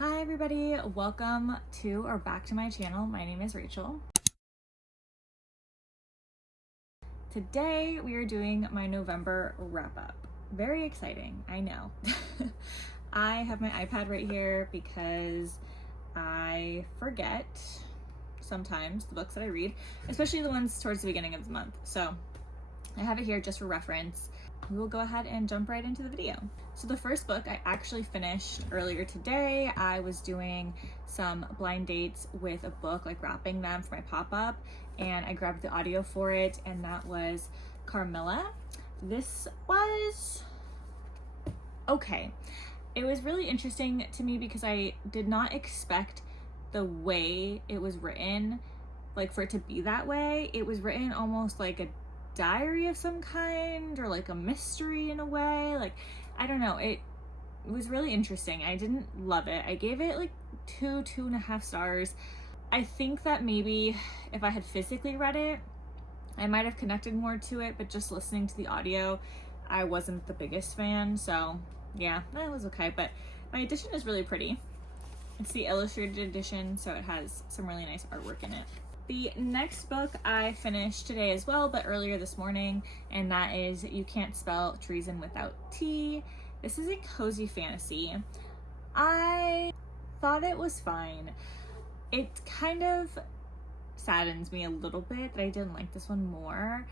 Hi everybody, welcome to or back to my channel. My name is Rachel. Today we are doing my November wrap up. Very exciting, I know. I have my iPad right here because I forget sometimes the books that I read, especially the ones towards the beginning of the month. So I have it here just for reference. We will go ahead and jump right into the video. So the first book I actually finished earlier today. I was doing some blind dates with a book, like wrapping them for my pop-up, and I grabbed the audio for it, and that was Carmilla. This was okay. It was really interesting to me because I did not expect the way it was written, like for it to be that way. It was written almost like a diary of some kind, or like a mystery in a way. Like, I don't know, it was really interesting. I didn't love it. I gave it like 2.5 stars. I think that maybe if I had physically read it, I might have connected more to it, but just listening to the audio, I wasn't the biggest fan. So yeah, that was okay. But my edition is really pretty. It's the illustrated edition, so it has some really nice artwork in it. The next book I finished today as well, but earlier this morning, and that is You Can't Spell Treason Without T. This is a cozy fantasy. I thought it was fine. It kind of saddens me a little bit that I didn't like this one more.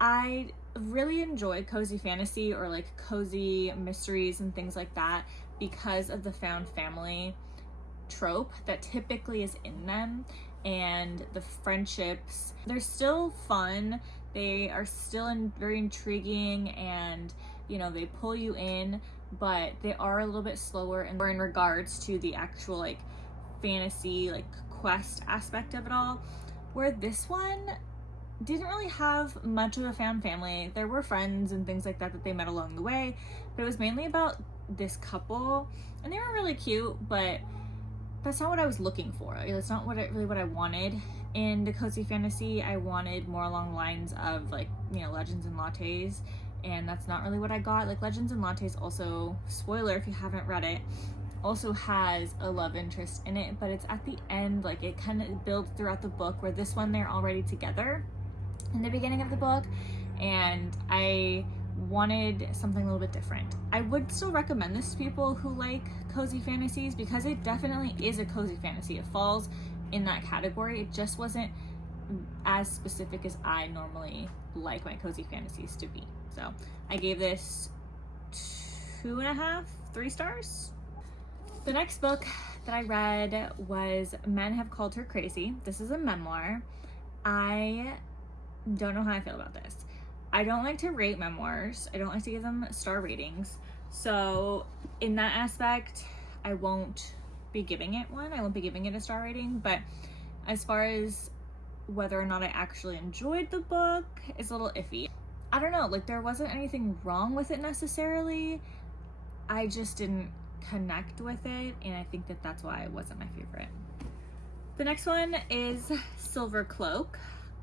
I really enjoy cozy fantasy or like cozy mysteries and things like that because of the found family trope that typically is in them. And the friendships, they're still fun, they are still very intriguing, and you know, they pull you in, but they are a little bit slower in regards to the actual like fantasy like quest aspect of it all, where this one didn't really have much of a found family. There were friends and things like that that they met along the way, but it was mainly about this couple, and they were really cute, but that's not what I was looking for. That's not what I wanted in the cozy fantasy. I wanted more along the lines of like, you know, Legends and Lattes, and that's not really what I got. Like Legends and Lattes also, spoiler if you haven't read it, also has a love interest in it, but it's at the end, like it kind of builds throughout the book, where this one they're already together in the beginning of the book, and I wanted something a little bit different. I would still recommend this to people who like cozy fantasies because it definitely is a cozy fantasy. It falls in that category. It just wasn't as specific as I normally like my cozy fantasies to be. So I gave this 2.5, 3 stars. The next book that I read was Men Have Called Her Crazy. This is a memoir. I don't know how I feel about this. I don't like to rate memoirs. I don't like to give them star ratings. So in that aspect, I won't be giving it one. I won't be giving it a star rating. But as far as whether or not I actually enjoyed the book, it's a little iffy. I don't know, like there wasn't anything wrong with it necessarily. I just didn't connect with it, and I think that that's why it wasn't my favorite. The next one is Silvercloak.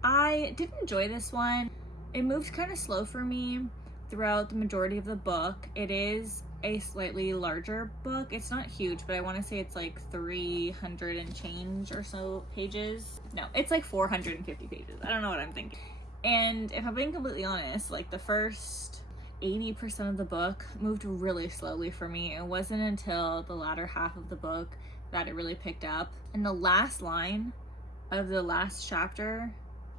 I did enjoy this one. It moved kind of slow for me throughout the majority of the book. It is a slightly larger book. It's not huge, but I want to say it's like 300 and change or so pages. No, it's like 450 pages. I don't know what I'm thinking. And if I'm being completely honest, like the first 80% of the book moved really slowly for me. It wasn't until the latter half of the book that it really picked up. And the last line of the last chapter,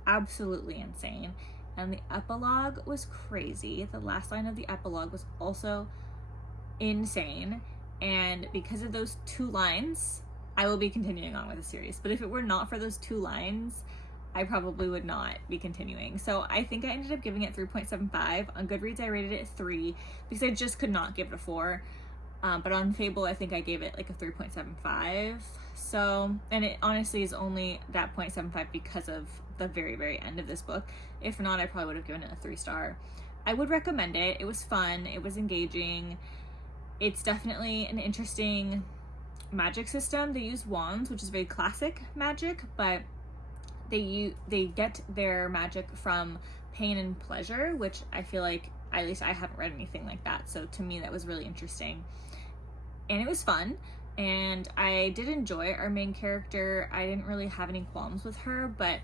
absolutely insane. And the epilogue was crazy. The last line of the epilogue was also insane. And because of those 2 lines, I will be continuing on with the series. But if it were not for those 2 lines, I probably would not be continuing. So I think I ended up giving it 3.75. On Goodreads, I rated it 3 because I just could not give it a 4. But on Fable, I think I gave it like a 3.75. So, and it honestly is only that 0.75 because of the very, very end of this book. If not, I probably would have given it a 3 star. I would recommend it. It was fun. It was engaging. It's definitely an interesting magic system. They use wands, which is very classic magic, but they get their magic from pain and pleasure, which I feel like, at least I haven't read anything like that. So to me, that was really interesting. And it was fun. and I did enjoy our main character. I didn't really have any qualms with her, but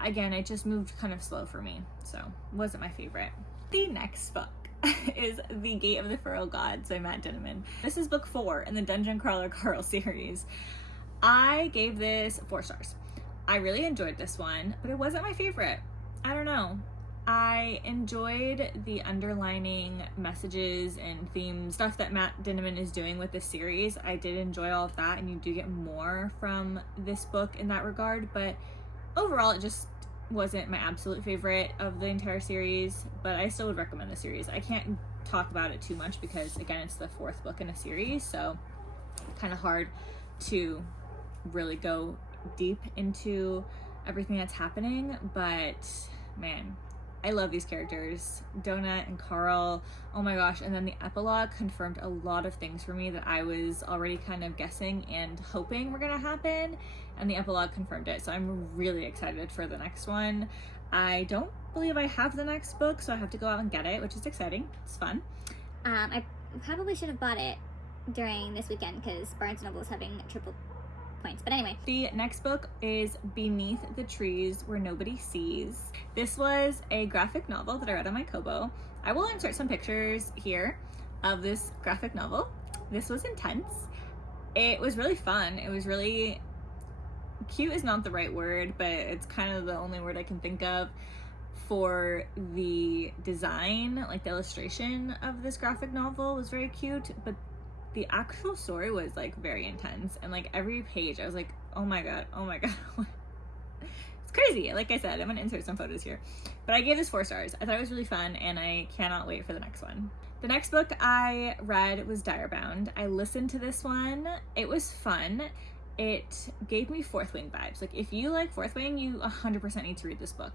again, it just moved kind of slow for me, so wasn't my favorite. The next book is The Gate of the Feral Gods by Matt Diniman. This is book 4 in the Dungeon Crawler Carl series. I gave this 4 stars. I really enjoyed this one, but it wasn't my favorite. I don't know. I enjoyed the underlining messages and themes, stuff that Matt Diniman is doing with this series. I did enjoy all of that, and you do get more from this book in that regard, but overall it just wasn't my absolute favorite of the entire series, but I still would recommend the series. I can't talk about it too much because, again, it's the 4th book in a series, so kind of hard to really go deep into everything that's happening, but man, I love these characters, Donut and Carl. Oh my gosh, and then the epilogue confirmed a lot of things for me that I was already kind of guessing and hoping were gonna happen, and the epilogue confirmed it, so I'm really excited for the next one. I don't believe I have the next book, so I have to go out and get it, which is exciting. It's fun. I probably should have bought it during this weekend because Barnes & Noble is having triple points, but anyway. The next book is Beneath the Trees Where Nobody Sees. This was a graphic novel that I read on my Kobo. I will insert some pictures here of this graphic novel. This was intense. It was really fun. It was really cute is not the right word, but it's kind of the only word I can think of for the design. Like, the illustration of this graphic novel was very cute, but the actual story was like very intense, and like every page I was like, oh my god, it's crazy. Like I said, I'm gonna insert some photos here, but I gave this 4 stars. I thought it was really fun, and I cannot wait for the next one. The next book I read was Direbound. I listened to this one. It was fun. It gave me Fourth Wing vibes. Like, if you like Fourth Wing, you 100% need to read this book.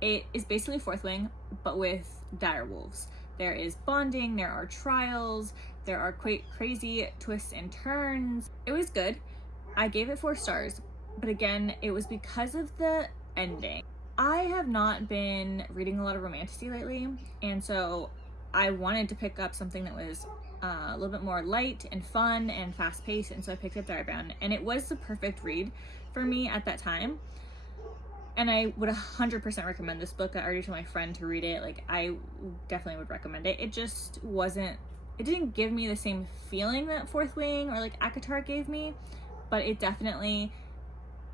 It is basically Fourth Wing, but with dire wolves. There is bonding, there are trials, there are quite crazy twists and turns. It was good. I gave it 4 stars, but again, it was because of the ending. I have not been reading a lot of romantasy lately, and so I wanted to pick up something that was a little bit more light and fun and fast-paced, and so I picked up Direbound, and it was the perfect read for me at that time. And I would 100% recommend this book. I already told my friend to read it. Like, I definitely would recommend it. It just wasn't, it didn't give me the same feeling that Fourth Wing or like ACOTAR gave me, but it definitely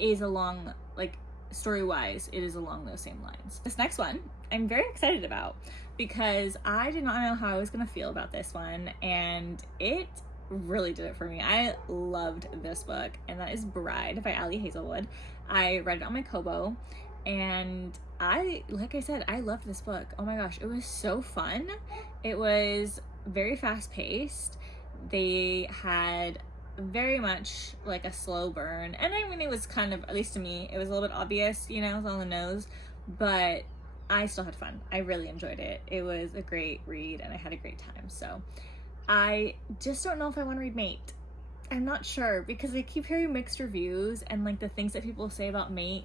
is along, like, story-wise, it is along those same lines. This next one I'm very excited about because I did not know how I was gonna feel about this one, and it really did it for me. I loved this book, and that is Bride by Hazelwood. I read it on my Kobo, and like I said, I loved this book. Oh my gosh, it was so fun. It was very fast-paced. They had very much like a slow burn, and I mean, it was kind of, at least to me, it was a little bit obvious, you know, it was on the nose, but I still had fun. I really enjoyed it. It was a great read, and I had a great time. So I just don't know if I want to read Mate. I'm not sure, because I keep hearing mixed reviews, and like the things that people say about Mate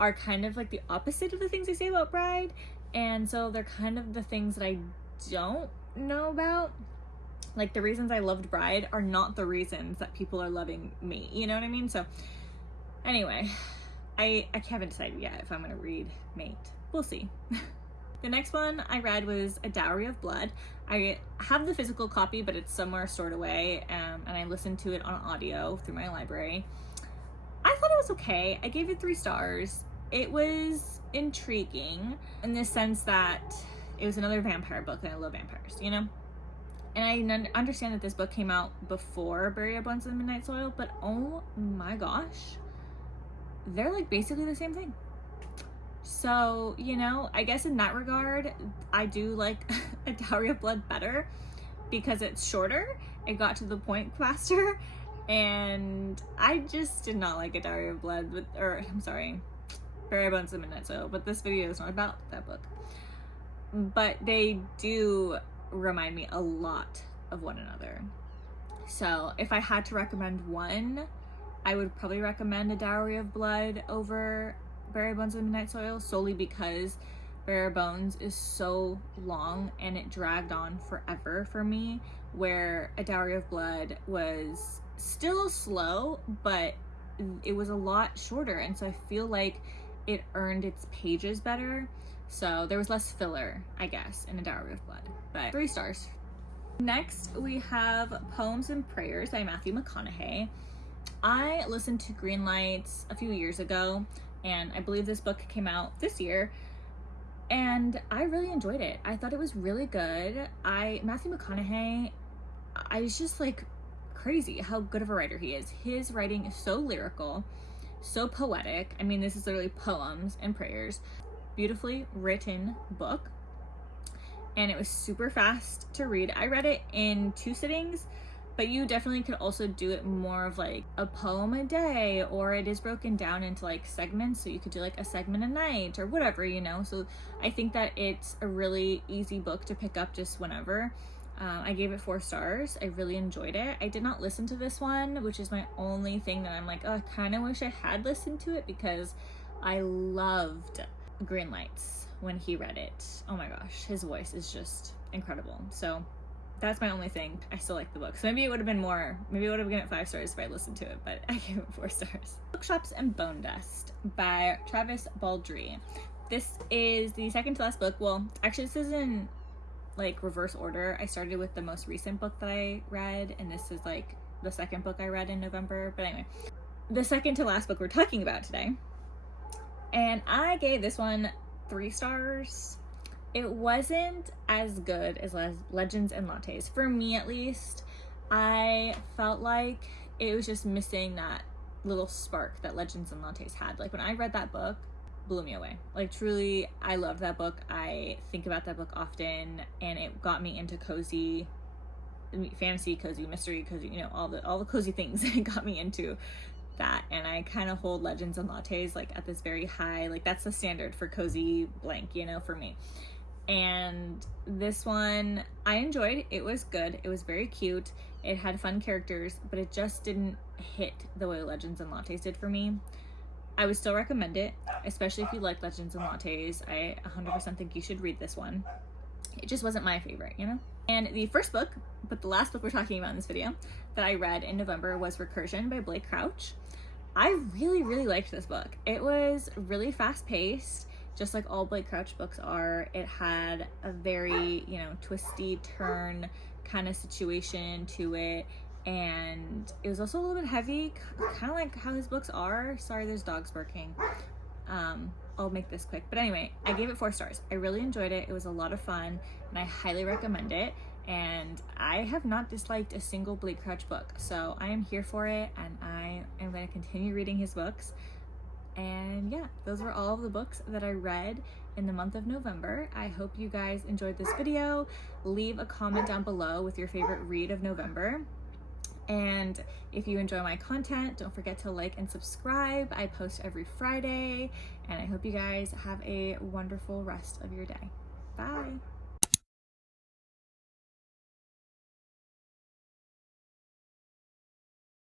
are kind of like the opposite of the things they say about Bride, and so they're kind of the things that I don't know about. Like, the reasons I loved Bride are not the reasons that people are loving Mate, you know what I mean? So anyway, I haven't decided yet if I'm gonna read Mate. We'll see. The next one I read was A Dowry of Blood. I have the physical copy, but it's somewhere stored away, and I listened to it on audio through my library. I thought it was okay. I gave it 3 stars. It was intriguing in the sense that it was another vampire book, and I love vampires, you know? And I understand that this book came out before Burial Bones in the Midnight Soil, but oh my gosh, they're like basically the same thing. So, you know, I guess in that regard, I do like A Dowry of Blood better because it's shorter. It got to the point faster, and I just did not like A Dowry of Blood, Burial Bones in the Midnight Soil, but this video is not about that book. But they do remind me a lot of one another. So if I had to recommend one, I would probably recommend A Dowry of Blood over Burial Bones in the Midnight Soil, solely because Burial Bones is so long and it dragged on forever for me, where A Dowry of Blood was still slow, but it was a lot shorter, and so I feel like it earned its pages better. So there was less filler, I guess, in A Dowry of Blood. But 3 stars. Next, we have Poems and Prayers by Mathew McConaughey. I listened to Green Lights a few years ago, and I believe this book came out this year, and I really enjoyed it. I thought it was really good. Mathew McConaughey, I was just like crazy how good of a writer he is. His writing is so lyrical, so poetic. I mean, this is literally poems and prayers. Beautifully written book, and it was super fast to read. I read it in 2 sittings, but you definitely could also do it more of like a poem a day, or it is broken down into like segments, so you could do like a segment a night or whatever, you know. So I think that it's a really easy book to pick up just whenever. I gave it 4 stars. I really enjoyed it. I did not listen to this one, which is my only thing that I'm like, oh, I kind of wish I had listened to it, because I loved Green Lights when he read it. Oh my gosh, his voice is just incredible. So that's my only thing. I still like the book. So maybe it would have been more, maybe it would have given it 5 stars if I listened to it, but I gave it 4 stars. Bookshops and Bonedust by Travis Baldree. This is the second to last book. Well, actually this is in like reverse order. I started with the most recent book that I read, and this is like the second book I read in November. But anyway, the second to last book we're talking about today. And I gave this one 3 stars. It wasn't as good as Legends and Lattes. For me, at least, I felt like it was just missing that little spark that Legends and Lattes had. Like, when I read that book, blew me away. Like, truly, I loved that book. I think about that book often, and it got me into cozy fantasy, cozy mystery, cozy, you know, all the cozy things. It got me into that, and I kind of hold Legends and Lattes like at this very high, like that's the standard for cozy blank, you know, for me. And this one I enjoyed. It was good. It was very cute. It had fun characters, but it just didn't hit the way Legends and Lattes did for me. I would still recommend it, especially if you like Legends and Lattes. I 100% think you should read this one. It just wasn't my favorite, you know? And the first book, but the last book we're talking about in this video, that I read in November was Recursion by Blake Crouch. I really, really liked this book. It was really fast-paced, just like all Blake Crouch books are. It had a very, you know, twisty turn kind of situation to it, and it was also a little bit heavy, kind of like how his books are. Sorry, there's dogs barking. I'll make this quick. But anyway, I gave it 4 stars. I really enjoyed it. It was a lot of fun, and I highly recommend it. And I have not disliked a single Blake Crouch book, so I am here for it, and I am going to continue reading his books. And yeah, those were all of the books that I read in the month of November. I hope you guys enjoyed this video. Leave a comment down below with your favorite read of November. And if you enjoy my content, don't forget to like and subscribe. I post every Friday, and I hope you guys have a wonderful rest of your day. Bye.